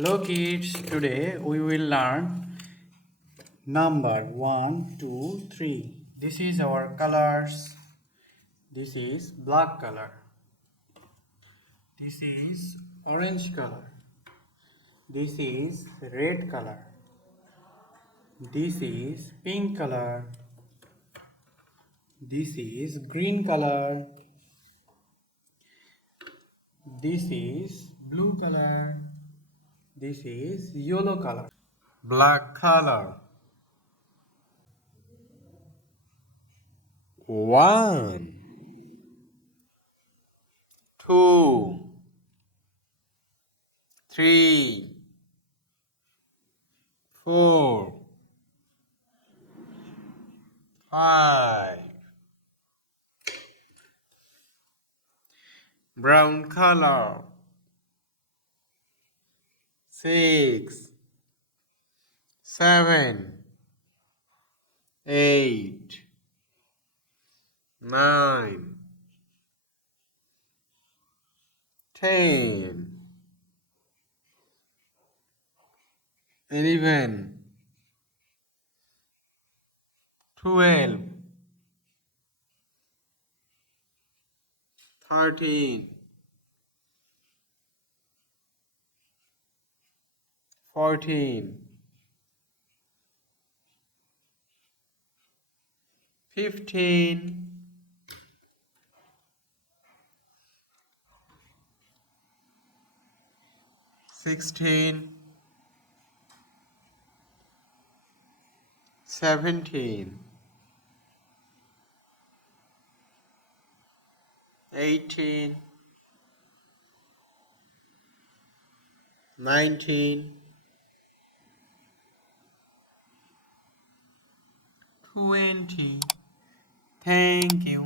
Hello kids, today we will learn number 1, 2, 3. This is our colors. This is black color. This is orange color. This is red color. This is pink color. This is green color. This is blue color. This is yellow color. Black color. One, two, three, 4, 5. Brown color. 6, 7, 8, 9, 10, 11, 12, 13, 14, 15, 16, 17, 18, 19, 20. Thank you.